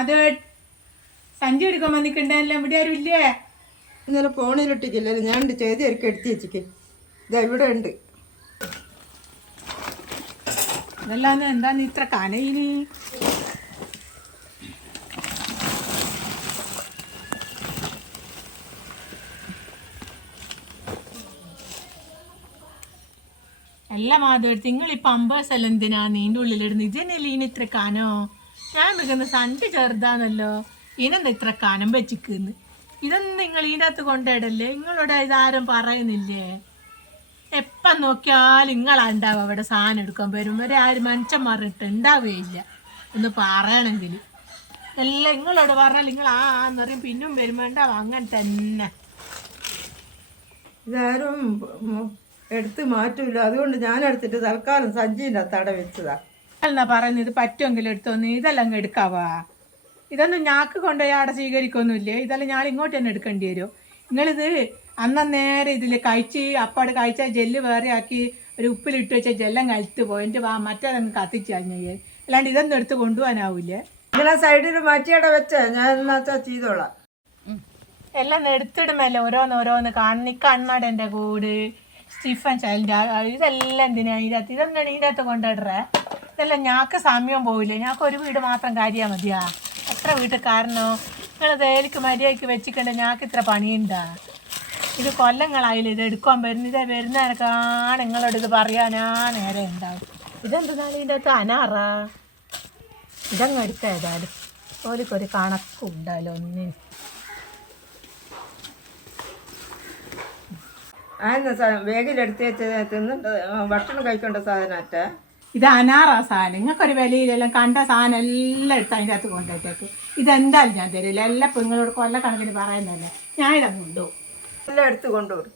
അത് സഞ്ചി എടുക്കാൻ വന്നിട്ടുണ്ടല്ലോ, ഇവിടെ ആരും ഇല്ലേ? ഇന്നലെ ഫോണിലിട്ടിക്കില്ലല്ലോ, ഞാൻ ചെയ്ത് ഇറക്കി എടുത്തി വെച്ചിക്ക്. ഇതാ ഇവിടെ ഉണ്ട്. അതല്ലാന്ന് എന്താന്ന് ഇത്ര കനയിന്? എല്ലാം മാധവടുത്ത് നിങ്ങളിപ്പോൾ 50 സ്ഥലം എന്തിനാ നീൻ്റെ ഉള്ളിലിടുന്നത്? ഇതന്നെയല്ലേ ഇനി ഇത്ര കനോ? ഞാൻ നിൽക്കുന്ന സണ്ടി ചെറുതാന്നല്ലോ, ഇനെന്താ ഇത്ര കനം വെച്ചിക്കുന്നു? ഇതൊന്നും നിങ്ങൾ ഇതിനകത്ത് കൊണ്ടിടല്ലേ? നിങ്ങളോട് ഇതാരും പറയുന്നില്ലേ? എപ്പം നോക്കിയാലും നിങ്ങളുണ്ടാവും അവിടെ സാധനം എടുക്കാൻ വരും വരെ. ആരും മനുഷ്യന്മാരിട്ട് ഉണ്ടാവുകയില്ല ഒന്ന് പറയണമെങ്കിൽ. എല്ലാം നിങ്ങളോട് പറഞ്ഞാൽ നിങ്ങൾ എന്ന് പറയും, പിന്നും വരുമ്പോൾ ഉണ്ടാവും. അങ്ങനെ തന്നെ ഇതാരും എടുത്ത് മാറ്റൂല. അതുകൊണ്ട് ഞാൻ എടുത്തിട്ട് തൽക്കാലം സഞ്ചിൻ്റെ അത്തട വെച്ചതാ. എന്നാ പറയുന്നത്, ഇത് പറ്റുമെങ്കിലും എടുത്തോന്ന്. ഇതെല്ലാം അങ്ങ് എടുക്കാവാ? ഇതൊന്നും ഞാക്ക് കൊണ്ടുപോയി അവിടെ സ്വീകരിക്കൊന്നുമില്ലേ? ഇതെല്ലാം ഞാൻ ഇങ്ങോട്ട് തന്നെ എടുക്കേണ്ടി വരും. നിങ്ങളിത് അന്നേരം ഇതിൽ കഴിച്ച് അപ്പാട് കഴിച്ച ജെല്ല് വേറെ ആക്കി ഒരു ഉപ്പിലിട്ട് വെച്ച ജെല്ലം കഴിത്ത് പോയിട്ട് മറ്റേതങ്ങ് കത്തിച്ച് കഴിഞ്ഞേ. അല്ലാണ്ട് ഇതൊന്നും എടുത്ത് കൊണ്ടുപോകാനാവൂലേ? നിങ്ങളെ സൈഡിൽ മാറ്റിയവിടെ വെച്ചേ, ഞാൻ എന്നാച്ചാ ചെയ്തോളാം. എല്ലാം എടുത്തിടുമല്ലോ ഓരോന്നോരോന്ന്. കണ്ണട എൻ്റെ കൂട് സ്റ്റീഫൻ ചൈൽഡ് ഇതെല്ലാം എന്തിനാ ഇതിനകത്ത്? ഇതൊന്നും ഇതിനകത്ത് കൊണ്ടിടറേ? ഇതെല്ലാം ഞാക്ക് സമയം പോവില്ലേ? ഞാക്ക് ഒരു വീട് മാത്രം കാര്യാ മതിയാ? എത്ര വീട്ടുകാരനോ? നിങ്ങൾ തേലിക്ക് മര്യാദയ്ക്ക് വെച്ചിട്ടുണ്ട്. ഞാക്ക് ഇത്ര പണിയുണ്ടാ? ഇത് കൊല്ലങ്ങളായില്ല ഇത് എടുക്കാൻ വരുന്നതിനൊക്കെയാണ് നിങ്ങളോട് ഇത് പറയാനാ നേരെ ഉണ്ടാവും. ഇതെന്താണ് ഇതിൻ്റെ അകത്ത് അനാറാ? ഇതങ്ങ് എടുക്കാം. ഏതായാലും ഓലിക്കൊരു കണക്കുണ്ടല്ലോ ഒന്നിന്. വേഗിലെടുത്ത് വെച്ച് തിന്നിട്ട് ഭക്ഷണം കഴിക്കേണ്ട സാധനമാറ്റ. ഇത് അനാറാ സാധനം. നിങ്ങൾക്കൊരു വിലയിലെല്ലാം കണ്ട സാധനം എല്ലാം എടുത്ത് അതിൻ്റെ അകത്ത് കൊണ്ടുപോയിട്ടേക്ക്. ഇതെന്തായാലും ഞാൻ തരില്ല. എല്ലാം ഇപ്പോൾ നിങ്ങളോട് കൊല്ലക്കണക്കിന് പറയുന്നതല്ലേ. ഞാൻ ഇതങ്ങ് കൊണ്ടുപോകും. എല്ലാം എടുത്ത് കൊണ്ടുപോകും.